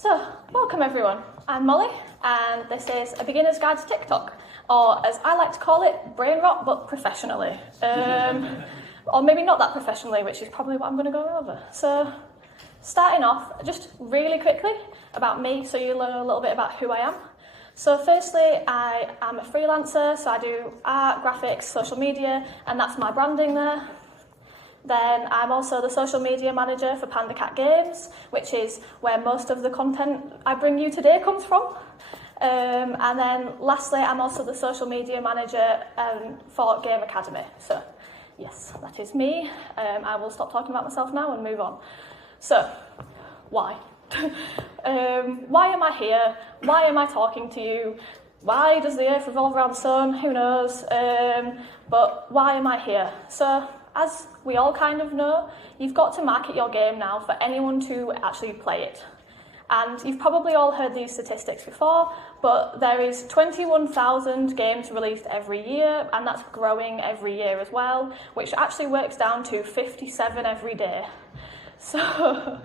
So, welcome everyone. I'm Molly, and this is a beginner's guide to TikTok, or as I like to call it, brain rot, but professionally. Or maybe not that professionally, which is probably what I'm going to go over. So, starting off, just really quickly about me, so you learn a little bit about who I am. So firstly, I am a freelancer, so I do art, graphics, social media, and that's my branding there. Then I'm also the social media manager for Panda Cat Games, which is where most of the content I bring you today comes from. And then lastly, I'm also the social media manager for Game Academy. So yes, that is me. I will stop talking about myself now and move on. So, why? Why am I here? Why am I talking to you? Why does the Earth revolve around the sun? Who knows? But why am I here? So, as we all kind of know, you've got to market your game now for anyone to actually play it. And you've probably all heard these statistics before, but there is 21,000 games released every year, and that's growing every year as well, which actually works down to 57 every day. So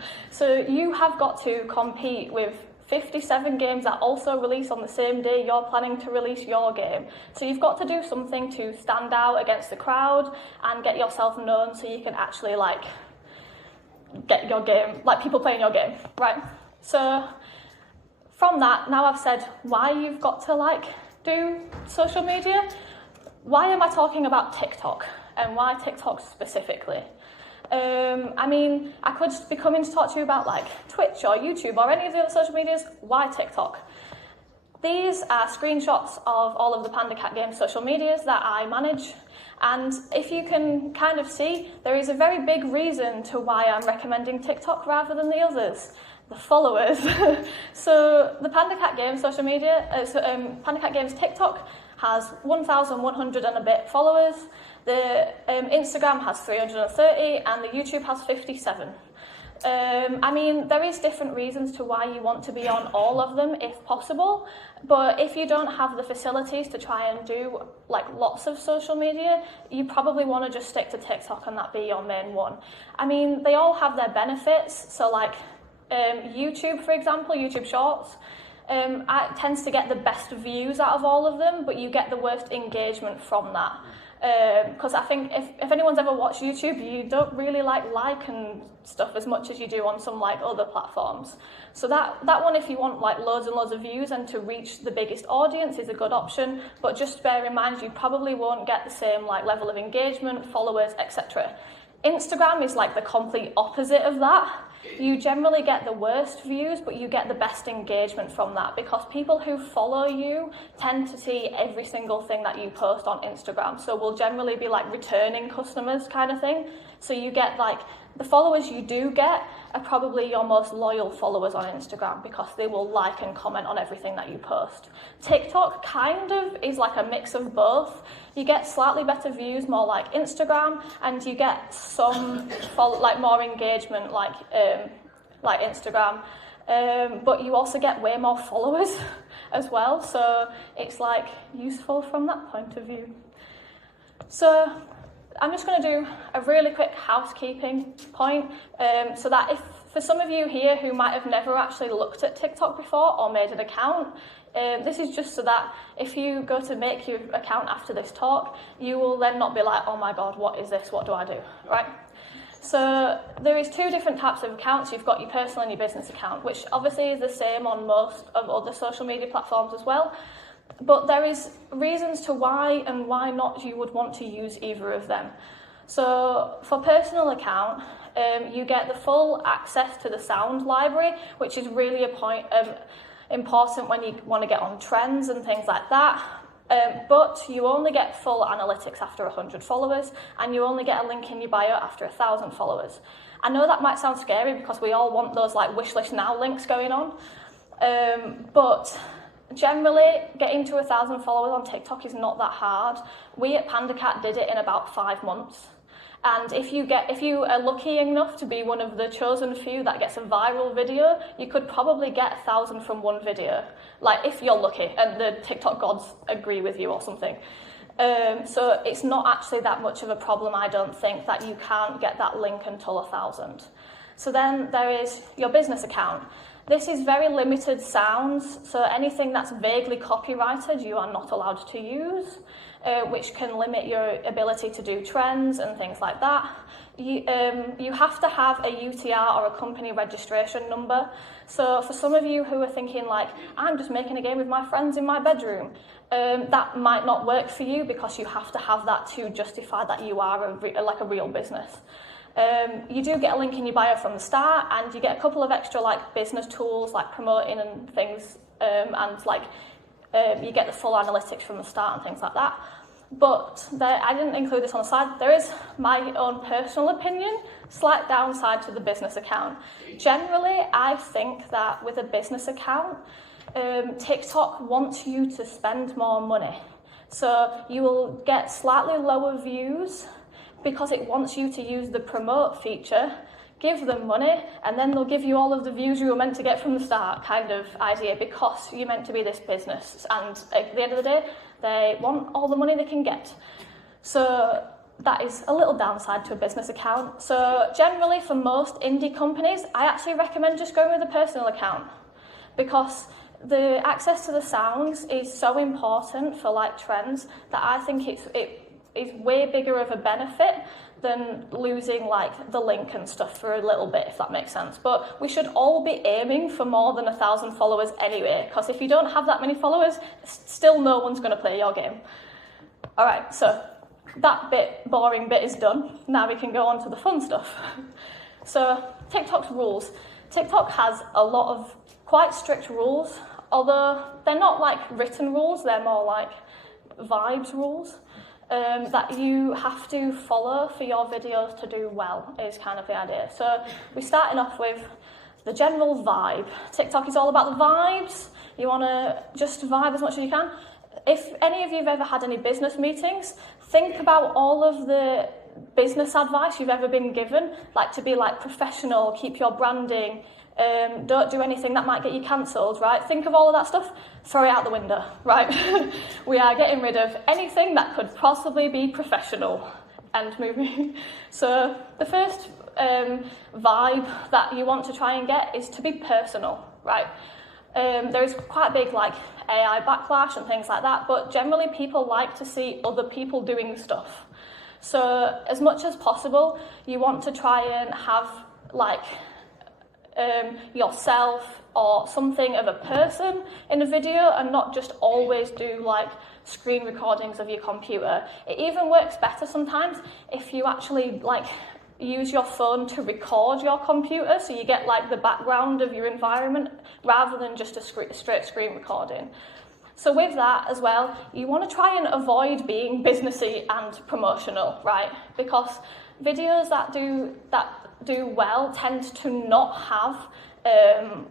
you have got to compete with 57 games that also release on the same day you're planning to release your game. So you've got to do something to stand out against the crowd and get yourself known so you can actually get your game, people playing your game, right? So from that, now I've said why you've got to do social media. Why am I talking about TikTok and why TikTok specifically? I could be coming to talk to you about Twitch or YouTube or any of the other social medias. Why TikTok? These are screenshots of all of the Panda Cat Games social medias that I manage. And if you can kind of see, there is a very big reason to why I'm recommending TikTok rather than the others. The followers. So the Panda Cat Games social media, Panda Cat Games TikTok has 1,100 and a bit followers. The Instagram has 330 and the YouTube has 57. There is different reasons to why you want to be on all of them if possible, but if you don't have the facilities to try and do lots of social media, you probably want to just stick to TikTok and that be your main one. They all have their benefits, so YouTube, for example, YouTube Shorts, tends to get the best views out of all of them, but you get the worst engagement from that. Because I think if anyone's ever watched YouTube, you don't really like and stuff as much as you do on some other platforms. So that one, if you want loads and loads of views and to reach the biggest audience, is a good option. But just bear in mind, you probably won't get the same level of engagement, followers, etc. Instagram is the complete opposite of that. You generally get the worst views, but you get the best engagement from that because people who follow you tend to see every single thing that you post on Instagram. So we'll generally be returning customers kind of thing. So you get the followers you do get are probably your most loyal followers on Instagram because they will like and comment on everything that you post. TikTok kind of is a mix of both. You get slightly better views, more like Instagram, and you get some more engagement like Instagram. But you also get way more followers as well, so it's useful from that point of view. So I'm just going to do a really quick housekeeping point so that if for some of you here who might have never actually looked at TikTok before or made an account, this is just so that if you go to make your account after this talk, you will then not be oh my god, what is this? What do I do? Right? So there is two different types of accounts. You've got your personal and your business account, which obviously is the same on most of other social media platforms as well. But there is reasons to why and why not you would want to use either of them. So for personal account, you get the full access to the sound library, which is really important when you want to get on trends and things like that. But you only get full analytics after 100 followers, and you only get a link in your bio after 1,000 followers. I know that might sound scary because we all want those wish list now links going on, but generally, getting to 1,000 followers on TikTok is not that hard. We at Panda Cat did it in about 5 months. And if you are lucky enough to be one of the chosen few that gets a viral video, you could probably get 1,000 from one video. If you're lucky and the TikTok gods agree with you or something. So it's not actually that much of a problem, I don't think, that you can't get that link until 1,000. So then there is your business account. This is very limited sounds, so anything that's vaguely copyrighted you are not allowed to use, which can limit your ability to do trends and things like that. You have to have a UTR or a company registration number. So for some of you who are thinking like, I'm just making a game with my friends in my bedroom, that might not work for you because you have to have that to justify that you are a real business. You do get a link in your bio from the start, and you get a couple of extra like business tools like promoting and things, and like you get the full analytics from the start and things like that. But I didn't include this on the slide. There is my own personal opinion, slight downside to the business account. Generally, I think that with a business account, TikTok wants you to spend more money. So you will get slightly lower views because it wants you to use the promote feature, give them money, and then they'll give you all of the views you were meant to get from the start kind of idea, because you're meant to be this business. And at the end of the day, they want all the money they can get. So that is a little downside to a business account. So generally for most indie companies, I actually recommend just going with a personal account, because the access to the sounds is so important for like trends that I think it is way bigger of a benefit than losing like the link and stuff for a little bit, if that makes sense. But we should all be aiming for more than 1,000 followers anyway, because if you don't have that many followers, still no one's going to play your game. All right, so that boring bit is done. Now we can go on to the fun stuff. So TikTok's rules. TikTok has a lot of quite strict rules, although they're not like written rules, they're more like vibes rules. That you have to follow for your videos to do well is kind of the idea. So we're starting off with the general vibe. TikTok is all about the vibes. You want to just vibe as much as you can. If any of you have ever had any business meetings, think about all of the business advice you've ever been given, like to be like professional, keep your branding, don't do anything that might get you cancelled, right? Think of all of that stuff, throw it out the window, right? We are getting rid of anything that could possibly be professional and moving. So the first vibe that you want to try and get is to be personal, right? There is quite a big like AI backlash and things like that, but generally people like to see other people doing stuff. So as much as possible, you want to try and have like yourself or something of a person in a video, and not just always do like screen recordings of your computer. It even works better sometimes if you actually like use your phone to record your computer, so you get like the background of your environment rather than just a straight screen recording. So with that as well, you want to try and avoid being businessy and promotional, right? Because videos that do well tend to not have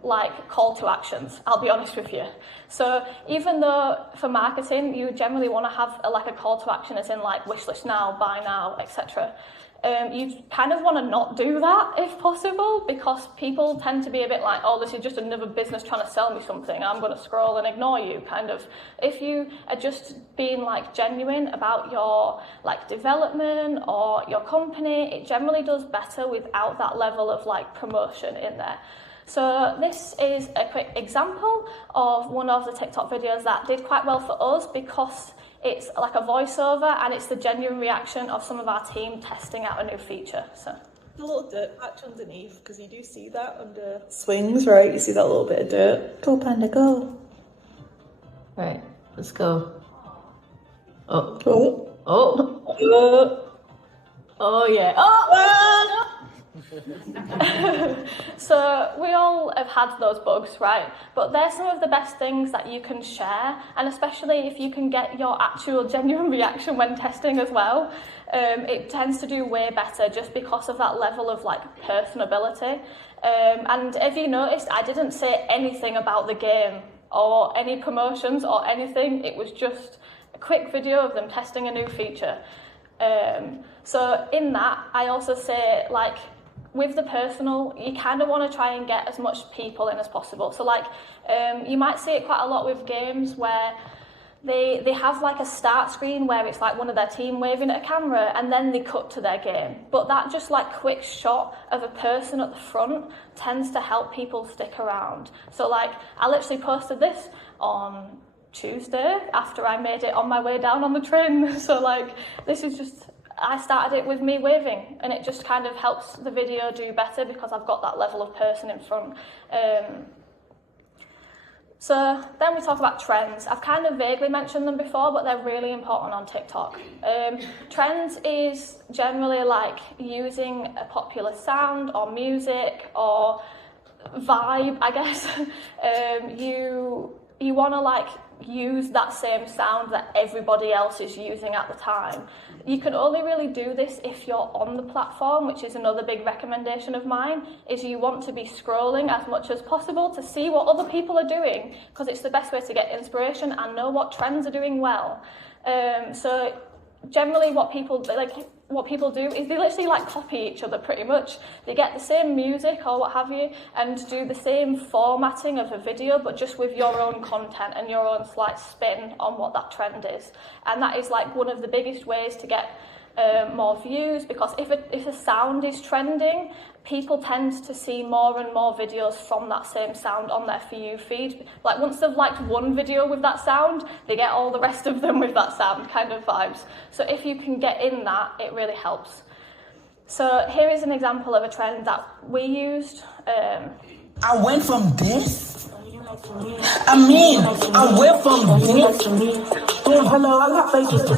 like call to actions, I'll be honest with you. So even though for marketing you generally want to have a call to action as in like wish list now, buy now, etc. You kind of want to not do that if possible, because people tend to be a bit like, oh, this is just another business trying to sell me something, I'm going to scroll and ignore you, kind of. If you are just being like genuine about your like development or your company, it generally does better without that level of like promotion in there. So this is a quick example of one of the TikTok videos that did quite well for us, because it's like a voiceover and it's the genuine reaction of some of our team testing out a new feature. So a little dirt patch underneath, because you do see that under swings, right? You see that little bit of dirt. Go, Panda, go. Right, let's go. Oh. Oh. Oh. Oh, yeah. Oh! So we all have had those bugs, right? But they're some of the best things that you can share, and especially if you can get your actual genuine reaction when testing as well, it tends to do way better just because of that level of like personability. And if you noticed, I didn't say anything about the game or any promotions or anything. It was just a quick video of them testing a new feature. So in that, I also say like, with the personal, you kind of want to try and get as much people in as possible. So like, you might see it quite a lot with games where they have like a start screen where it's like one of their team waving at a camera, and then they cut to their game. But that just like quick shot of a person at the front tends to help people stick around. So like I literally posted this on Tuesday after I made it on my way down on the train. So like this is just, I started it with me waving, and it just kind of helps the video do better because I've got that level of person in front. So then we talk about trends. I've kind of vaguely mentioned them before, but they're really important on TikTok. Trends is generally like using a popular sound or music or vibe, I guess. You want to like use that same sound that everybody else is using at the time. You can only really do this if you're on the platform, which is another big recommendation of mine, is you want to be scrolling as much as possible to see what other people are doing, because it's the best way to get inspiration and know what trends are doing well. So generally what people do is they literally like copy each other pretty much. They get the same music or what have you and do the same formatting of a video, but just with your own content and your own slight spin on what that trend is. And that is like one of the biggest ways to get more views, because if a sound is trending, people tend to see more and more videos from that same sound on their For You feed. Like once they've liked one video with that sound, they get all the rest of them with that sound kind of vibes. So if you can get in that, it really helps. So here is an example of a trend that we used. I went from this. I went from this. Oh, hello, I got faces to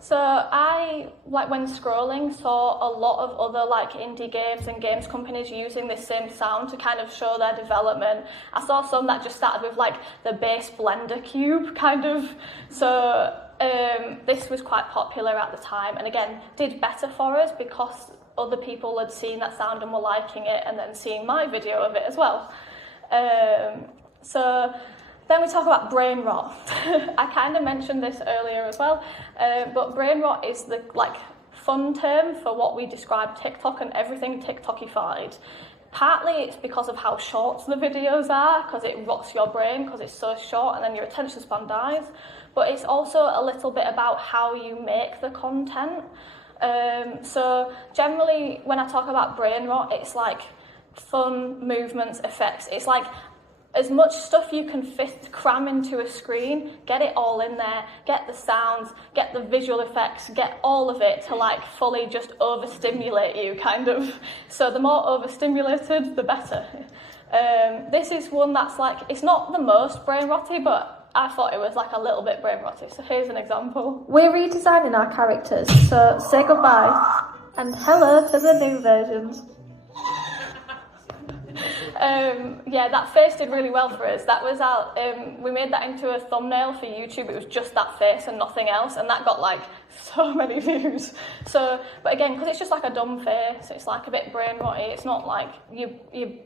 So I, like when scrolling, saw a lot of other like indie games and games companies using this same sound to kind of show their development. I saw some that just started with like the base Blender cube kind of. So this was quite popular at the time, and again, did better for us because other people had seen that sound and were liking it, and then seeing my video of it as well. So then we talk about brain rot. I kind of mentioned this earlier as well, but brain rot is the like fun term for what we describe TikTok and everything TikTokified. Partly it's because of how short the videos are, because it rots your brain because it's so short and then your attention span dies. But it's also a little bit about how you make the content. So generally when I talk about brain rot, it's like fun, movements, effects. It's like as much stuff you can cram into a screen, get it all in there, get the sounds, get the visual effects, get all of it to like fully just overstimulate you kind of. So the more overstimulated, the better. This is one that's like, it's not the most brain rotty, but I thought it was like a little bit brain rotty. So here's an example. We're redesigning our characters, so say goodbye and hello to the new versions. Yeah, that face did really well for us. That was our, we made that into a thumbnail for YouTube. It was just that face and nothing else, and that got like so many views. So, but again, because it's just like a dumb face, it's like a bit brain rotty. It's not like you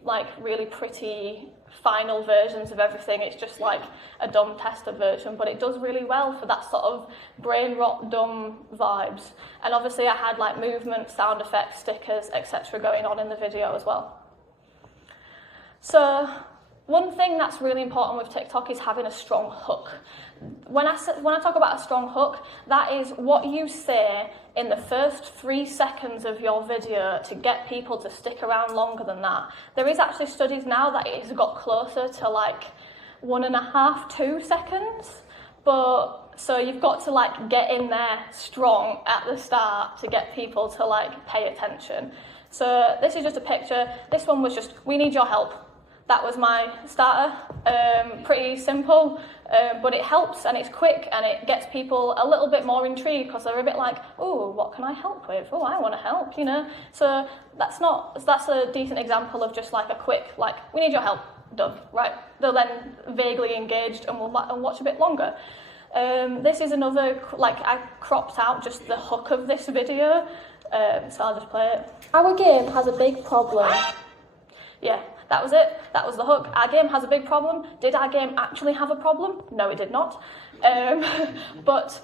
like really pretty final versions of everything. It's just like a dumb tester version, but it does really well for that sort of brain rot dumb vibes. And obviously I had like movement, sound effects, stickers, etc. going on in the video as well. So one thing that's really important with TikTok is having a strong hook. When I talk about a strong hook, that is what you say in the first 3 seconds of your video to get people to stick around longer than that. There is actually studies now that it has got closer to like 1.5, 2 seconds. But so you've got to like get in there strong at the start to get people to like pay attention. So this is just a picture. This one was just, we need your help. That was my starter. Pretty simple, but it helps and it's quick and it gets people a little bit more intrigued because they're a bit like, oh, what can I help with? Oh, I want to help, you know. So that's a decent example of just like a quick, like, we need your help, done, right? They're then vaguely engaged and will watch a bit longer. This is another, like, I cropped out just the hook of this video, so I'll just play it. Our game has a big problem. Yeah, That was it. That was the hook. Our game has a big problem. Did our game actually have a problem? No, it did not. But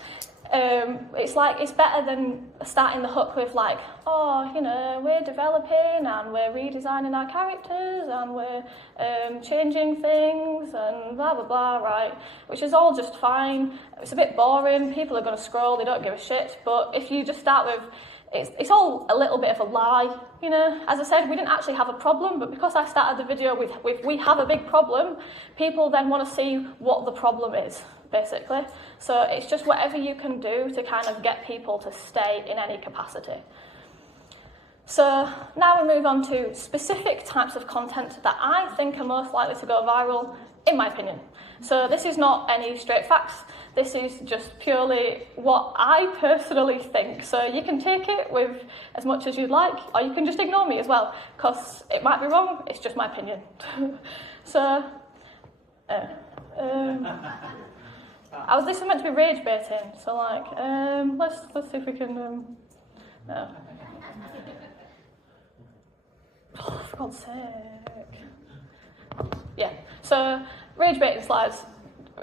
it's better than starting the hook with like, oh, you know, we're developing and we're redesigning our characters and we're changing things and blah, blah, blah, right? Which is all just fine. It's a bit boring. People are going to scroll. They don't give a shit. But if you just start with, it's all a little bit of a lie, you know. As I said, we didn't actually have a problem, but because I started the video with we have a big problem, people then want to see what the problem is, basically. So it's just whatever you can do to kind of get people to stay in any capacity. So now we move on to specific types of content that I think are most likely to go viral, in my opinion. So this is not any straight facts. This is just purely what I personally think. So you can take it with as much as you'd like, or you can just ignore me as well, because it might be wrong. It's just my opinion. So, this was meant to be rage baiting. So like, let's see if we can. Oh, for God's sake. Yeah. So rage baiting slides.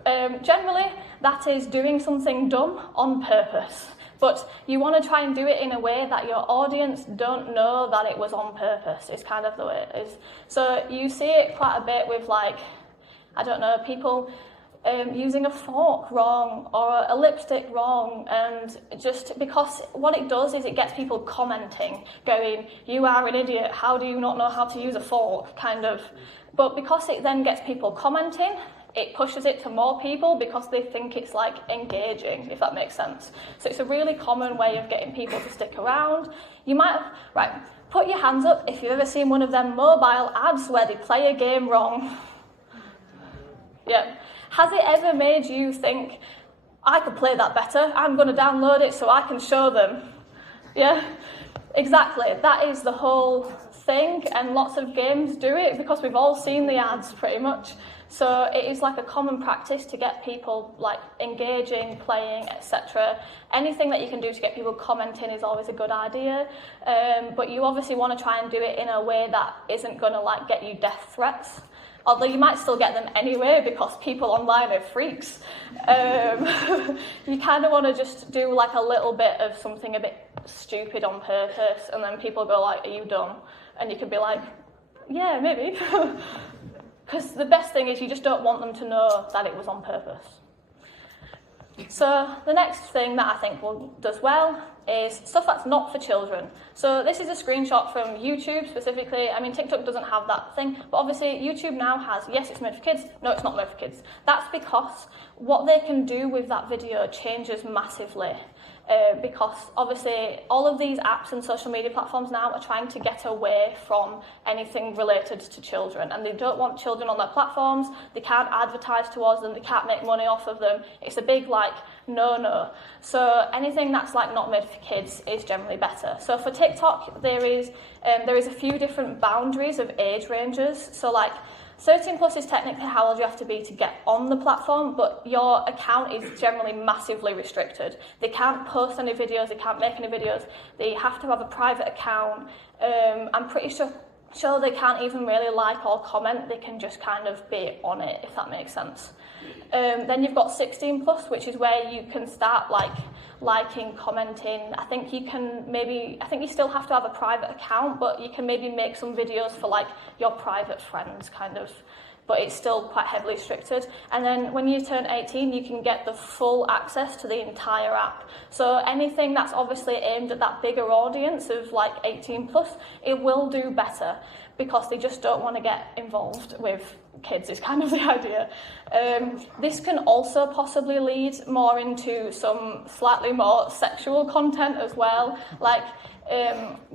Generally, that is doing something dumb on purpose. But you want to try and do it in a way that your audience don't know that it was on purpose. It's kind of the way it is. So you see it quite a bit with, like, I don't know, people using a fork wrong or a lipstick wrong, and just because what it does is it gets people commenting, going, you are an idiot, how do you not know how to use a fork, kind of. But because it then gets people commenting, it pushes it to more people because they think it's like engaging, if that makes sense. So it's a really common way of getting people to stick around. You might have, right, put your hands up if you've ever seen one of them mobile ads where they play a game wrong. Yeah. Has it ever made you think, I could play that better, I'm going to download it so I can show them? Yeah, exactly. That is the whole thing, and lots of games do it because we've all seen the ads pretty much. So it is like a common practice to get people like engaging, playing, etc. Anything that you can do to get people commenting is always a good idea. But you obviously want to try and do it in a way that isn't going to like get you death threats. Although you might still get them anyway because people online are freaks. You kind of want to just do like a little bit of something a bit stupid on purpose, and then people go like, are you dumb? And you can be like, yeah, maybe. Because the best thing is you just don't want them to know that it was on purpose. So the next thing that I think does well is stuff that's not for children. So this is a screenshot from YouTube specifically. I mean, TikTok doesn't have that thing, but obviously YouTube now has, yes, it's made for kids, no, it's not made for kids. That's because what they can do with that video changes massively. Because obviously all of these apps and social media platforms now are trying to get away from anything related to children, and they don't want children on their platforms. They can't advertise towards them, they can't make money off of them. It's a big like no. So anything that's like not made for kids is generally better. So for TikTok there is a few different boundaries of age ranges. So like 13 plus is technically how old you have to be to get on the platform, but your account is generally massively restricted. They can't post any videos, they can't make any videos, they have to have a private account. I'm pretty sure they can't even really like or comment, they can just kind of be on it, if that makes sense. Then you've got 16 plus, which is where you can start like liking, commenting. I think you still have to have a private account, but you can maybe make some videos for like your private friends kind of, but it's still quite heavily restricted. And then when you turn 18, you can get the full access to the entire app. So anything that's obviously aimed at that bigger audience of like 18 plus, it will do better because they just don't want to get involved with kids is kind of the idea. This can also possibly lead more into some slightly more sexual content as well. Like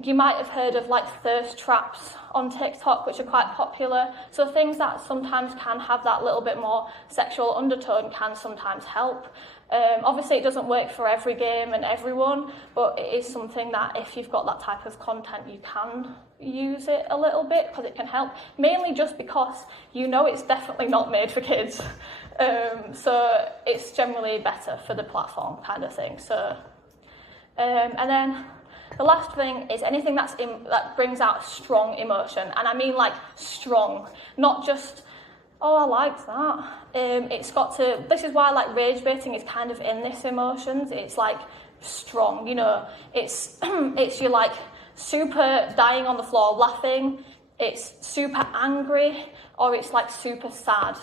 you might have heard of like thirst traps on TikTok, which are quite popular. So things that sometimes can have that little bit more sexual undertone can sometimes help. Obviously it doesn't work for every game and everyone, but it is something that if you've got that type of content you can use it a little bit because it can help, mainly just because you know it's definitely not made for kids. So it's generally better for the platform kind of thing. So and then The last thing is anything that brings out strong emotion, and I mean like strong, not just, oh, I liked that. It's got to, this is why like rage baiting is kind of in this emotions. It's like strong, you know, it's you're like super dying on the floor laughing, it's super angry, or it's like super sad.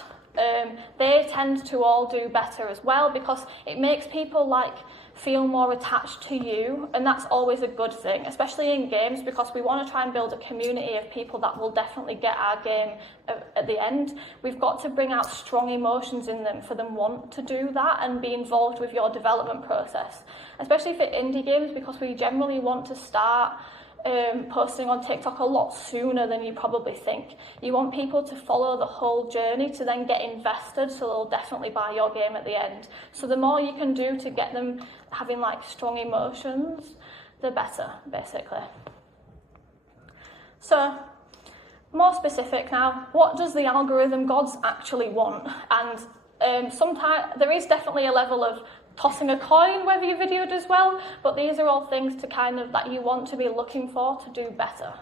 They tend to all do better as well because it makes people like feel more attached to you, and that's always a good thing, especially in games, because we want to try and build a community of people that will definitely get our game at the end. We've got to bring out strong emotions in them for them want to do that and be involved with your development process, especially for indie games, because we generally want to start posting on TikTok a lot sooner than you probably think. You want people to follow the whole journey to then get invested, so they'll definitely buy your game at the end. So the more you can do to get them having like strong emotions, the better, basically. So, more specific now, what does the algorithm gods actually want? And sometimes there is definitely a level of tossing a coin whether your video does well, but these are all things to kind of that you want to be looking for to do better.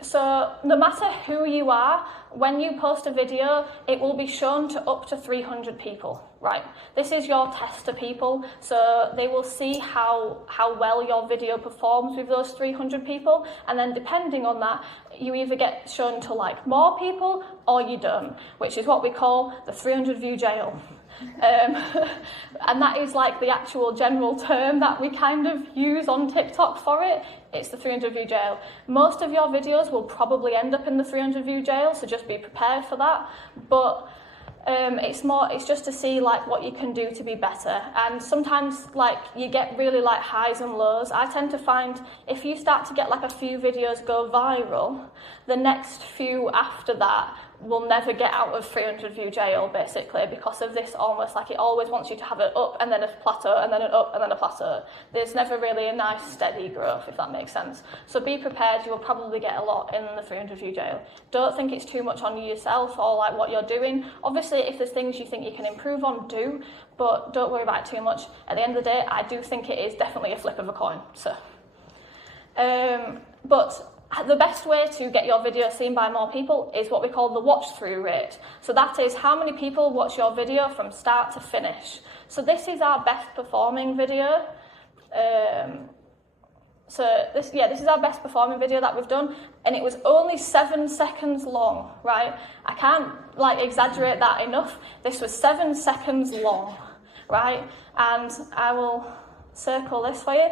So no matter who you are, when you post a video, it will be shown to up to 300 people, right? This is your tester people, so they will see how well your video performs with those 300 people, and then depending on that, you either get shown to like more people or you don't, which is what we call the 300 view jail. And that is like the actual general term that we kind of use on TikTok for it. It's the 300 view jail. Most of your videos will probably end up in the 300 view jail, so just be prepared for that. But it's just to see like what you can do to be better. And sometimes like you get really like highs and lows. I tend to find if you start to get like a few videos go viral, the next few after that will never get out of 300 view jail, basically, because of this almost like it always wants you to have it up and then a plateau and then an up and then a plateau. There's never really a nice steady growth, if that makes sense. So be prepared, you will probably get a lot in the 300 view jail. Don't think it's too much on you yourself or like what you're doing. Obviously, if there's things you think you can improve on, do, but don't worry about it too much. At the end of the day, I do think it is definitely a flip of a coin. So, but the best way to get your video seen by more people is what we call the watch-through rate. So that is how many people watch your video from start to finish. So this is our best performing video. This is our best performing video that we've done, and it was only 7 seconds long, right? I can't like exaggerate that enough. This was 7 seconds long, right? And I will circle this for you.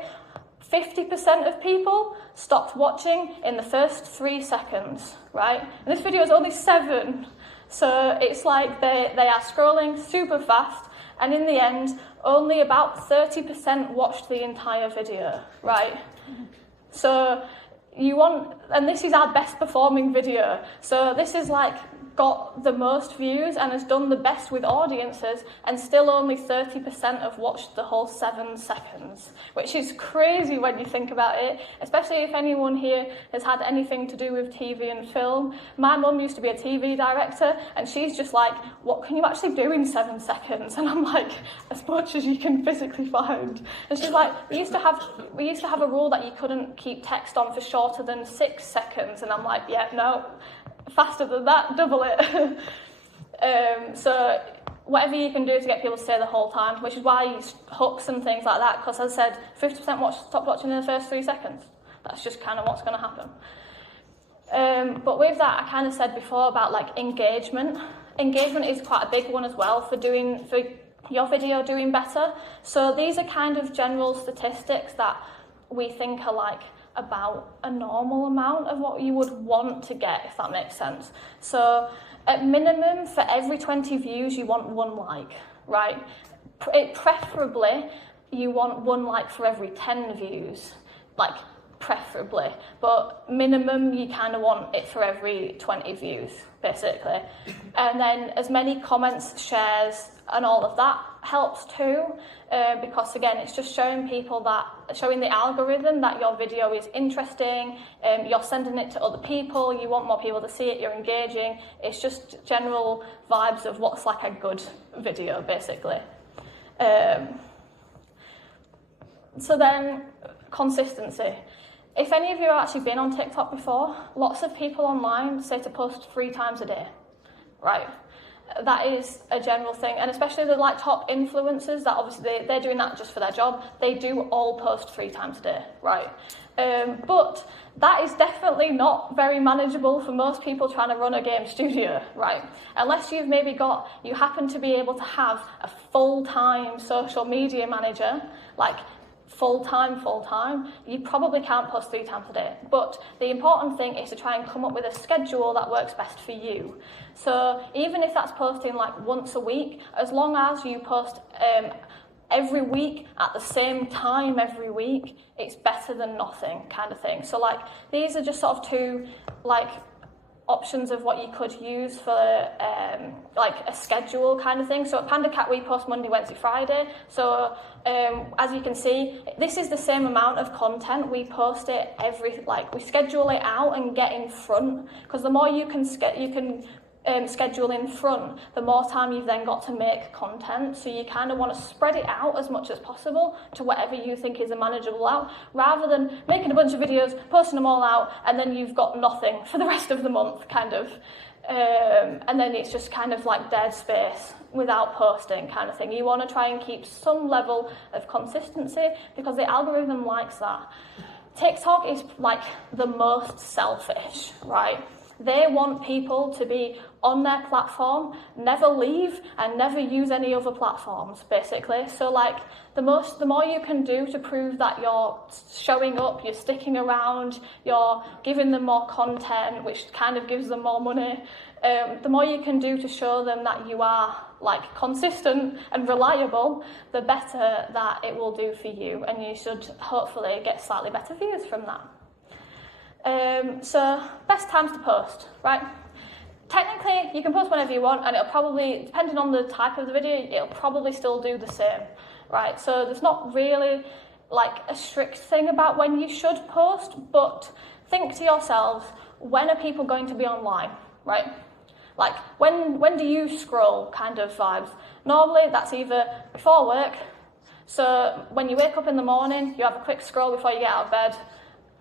50% of people stopped watching in the first 3 seconds, right? And this video is only 7. So it's like they are scrolling super fast, and in the end, only about 30% watched the entire video, right? So and this is our best performing video. So this is like got the most views and has done the best with audiences, and still only 30% have watched the whole 7 seconds, which is crazy when you think about it, especially if anyone here has had anything to do with TV and film. My mum used to be a TV director, and she's just like, what can you actually do in 7 seconds? And I'm like, as much as you can physically find. And she's like, we used to have a rule that you couldn't keep text on for shorter than 6 seconds, and I'm like, yeah, no, faster than that, double it. So whatever you can do to get people to stay the whole time, which is why I use hooks and things like that, because as I said, 50% stopped watching in the first 3 seconds. That's just kind of what's going to happen. But with that, I kind of said before about like engagement. Engagement is quite a big one as well for your video doing better. So these are kind of general statistics that we think are like about a normal amount of what you would want to get, if that makes sense. So at minimum, for every 20 views, you want 1 like, right? Preferably, you want 1 like for every 10 views, like preferably. But minimum, you kind of want it for every 20 views, basically. And then as many comments, shares, and all of that helps too, because again, it's just showing the algorithm that your video is interesting, you're sending it to other people, you want more people to see it, you're engaging. It's just general vibes of what's like a good video, basically. So then, consistency. If any of you have actually been on TikTok before, lots of people online say to post 3 times a day, right? That is a general thing, and especially the like top influencers that obviously they're doing that just for their job. They do all post 3 times a day, right? But that is definitely not very manageable for most people trying to run a game studio, right? Unless you happen to be able to have a full-time social media manager, like full-time, you probably can't post 3 times a day. But the important thing is to try and come up with a schedule that works best for you. So even if that's posting like once a week, as long as you post every week at the same time every week, it's better than nothing kind of thing. So like these are just sort of 2 like options of what you could use for like a schedule kind of thing. So at PandaCat we post Monday, Wednesday, Friday. So as you can see, this is the same amount of content. We post it we schedule it out and get in front, because the more you can schedule in front, the more time you've then got to make content. So you kind of want to spread it out as much as possible to whatever you think is a manageable out, rather than making a bunch of videos, posting them all out, and then you've got nothing for the rest of the month, kind of. And then it's just kind of like dead space without posting kind of thing. You want to try and keep some level of consistency, because the algorithm likes that. TikTok is like the most selfish, right? They want people to be on their platform, never leave, and never use any other platforms, basically. So, like, the more you can do to prove that you're showing up, you're sticking around, you're giving them more content, which kind of gives them more money, the more you can do to show them that you are, like, consistent and reliable, the better that it will do for you, and you should hopefully get slightly better views from that. So, best times to post, right? Technically, you can post whenever you want, and it'll probably, depending on the type of the video, it'll probably still do the same, right? So there's not really like a strict thing about when you should post, but think to yourselves, when are people going to be online, right? Like, when do you scroll kind of vibes? Normally, that's either before work, so when you wake up in the morning, you have a quick scroll before you get out of bed.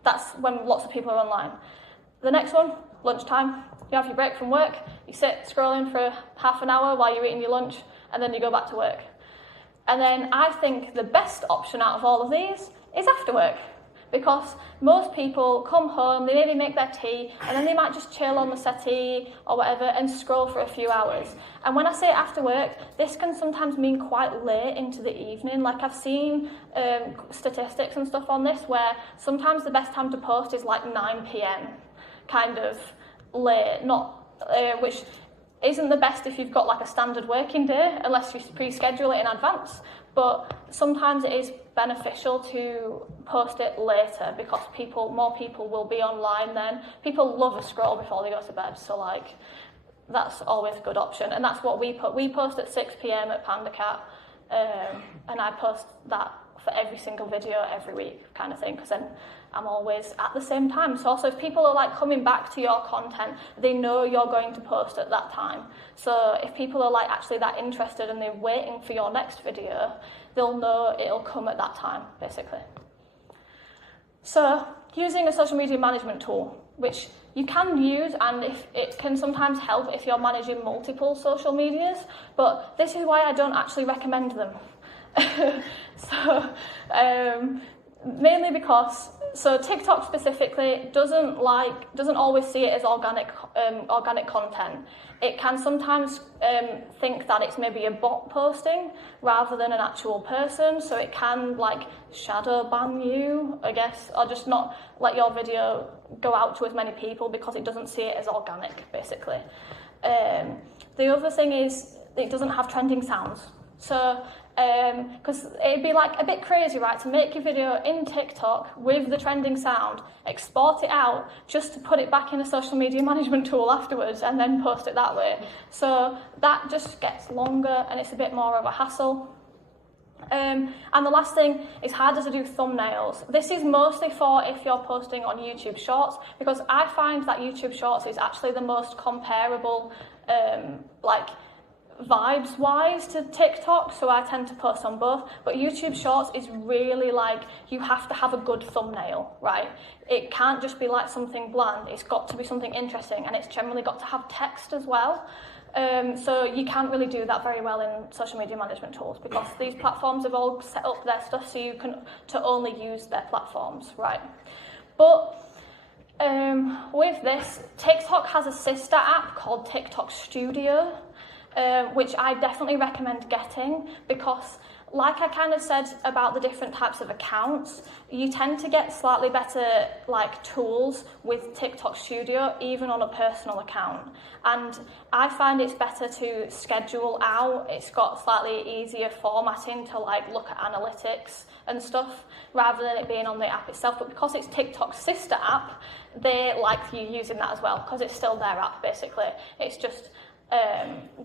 That's when lots of people are online. The next one, lunchtime. You have your break from work, you sit scrolling for half an hour while you're eating your lunch, and then you go back to work. And then I think the best option out of all of these is after work, because most people come home, they maybe make their tea, and then they might just chill on the settee or whatever and scroll for a few hours. And when I say after work, this can sometimes mean quite late into the evening. Like, I've seen statistics and stuff on this where sometimes the best time to post is like 9 p.m, kind of late, which isn't the best if you've got like a standard working day, unless you pre-schedule it in advance. But sometimes it is beneficial to post it later, because more people will be online then. People love a scroll before they go to bed, so like that's always a good option. And that's what we post at 6 p.m. at PandaCat, and I post that for every single video every week kind of thing, because then I'm always at the same time. So also if people are like coming back to your content, they know you're going to post at that time. So if people are like actually that interested and they're waiting for your next video, they'll know it'll come at that time, basically. So using a social media management tool, which you can use, and if it can sometimes help if you're managing multiple social medias, but this is why I don't actually recommend them. So mainly because TikTok specifically doesn't always see it as organic content. It can sometimes think that it's maybe a bot posting rather than an actual person, so it can like shadow ban you, I guess, or just not let your video go out to as many people because it doesn't see it as organic, basically. The other thing is it doesn't have trending sounds. So, because it'd be like a bit crazy, right, to make your video in TikTok with the trending sound, export it out, just to put it back in a social media management tool afterwards and then post it that way. So that just gets longer and it's a bit more of a hassle. And the last thing is harder to do thumbnails. This is mostly for if you're posting on YouTube Shorts, because I find that YouTube Shorts is actually the most comparable, vibes-wise to TikTok, so I tend to post on both. But YouTube Shorts is really like, you have to have a good thumbnail, right? It can't just be like something bland. It's got to be something interesting, and it's generally got to have text as well. So you can't really do that very well in social media management tools, because these platforms have all set up their stuff so you can to only use their platforms, right? But with this, TikTok has a sister app called TikTok Studio, which I definitely recommend getting, because like I kind of said about the different types of accounts, you tend to get slightly better like tools with TikTok Studio, even on a personal account. And I find it's better to schedule out. It's got slightly easier formatting to like look at analytics and stuff, rather than it being on the app itself. But because it's TikTok's sister app, they like you using that as well, because it's still their app basically. It's just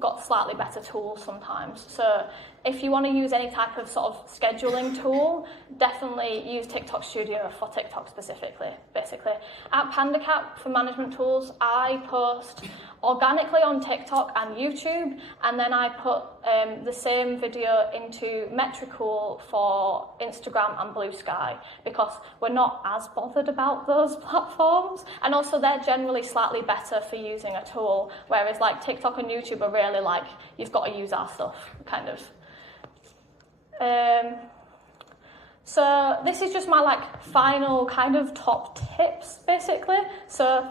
got slightly better tools sometimes. So if you want to use any type of sort of scheduling tool, definitely use TikTok Studio for TikTok specifically, basically. At PandaCat, for management tools, I post organically on TikTok and YouTube, and then I put the same video into Metricool for Instagram and Blue Sky, because we're not as bothered about those platforms, and also they're generally slightly better for using a tool, whereas like TikTok and YouTube are really like, you've got to use our stuff, kind of. So this is just my like final kind of top tips, basically. So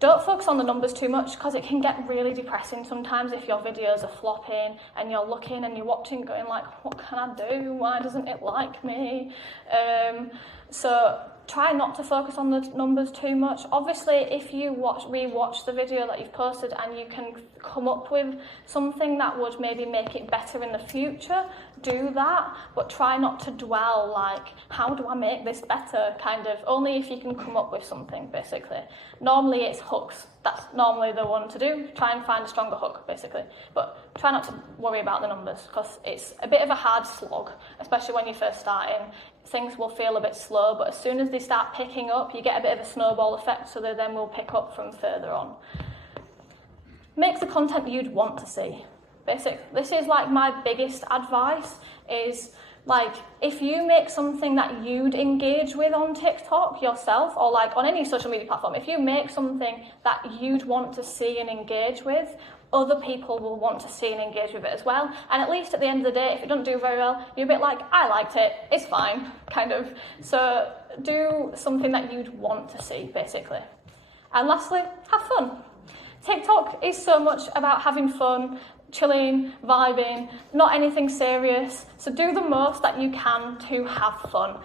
don't focus on the numbers too much, because it can get really depressing sometimes if your videos are flopping and you're looking and you're watching going like, what can I do? Why doesn't it like me? So try not to focus on the numbers too much. Obviously, if you re-watch the video that you've posted and you can come up with something that would maybe make it better in the future, do that, but try not to dwell like, how do I make this better, kind of, only if you can come up with something, basically. Normally it's hooks. That's normally the one to do. Try and find a stronger hook, basically. But try not to worry about the numbers, because it's a bit of a hard slog, especially when you're first starting. Things will feel a bit slow, but as soon as they start picking up, you get a bit of a snowball effect, so they then will pick up from further on. Make the content you'd want to see. This is like my biggest advice, is like, if you make something that you'd engage with on TikTok yourself, or like on any social media platform, if you make something that you'd want to see and engage with, other people will want to see and engage with it as well. And at least at the end of the day, if it doesn't do very well, you're a bit like, I liked it, it's fine, kind of. So do something that you'd want to see, basically. And lastly, have fun. TikTok is so much about having fun, chilling, vibing, not anything serious. So do the most that you can to have fun.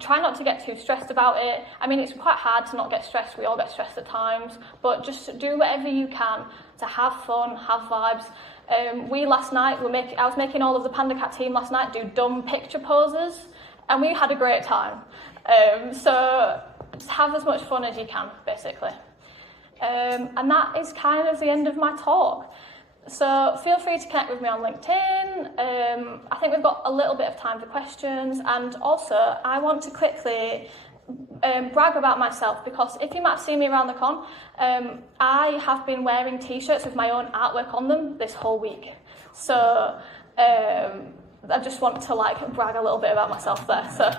Try not to get too stressed about it. I mean, it's quite hard to not get stressed. We all get stressed at times. But just do whatever you can to have fun, have vibes. Last night, I was making all of the PandaCat team last night do dumb picture poses, and we had a great time. So just have as much fun as you can, basically. And that is kind of the end of my talk. So feel free to connect with me on LinkedIn. I think we've got a little bit of time for questions. And also, I want to quickly brag about myself, because if you might have seen me around the con, I have been wearing t-shirts with my own artwork on them this whole week. So I just want to like brag a little bit about myself there. So.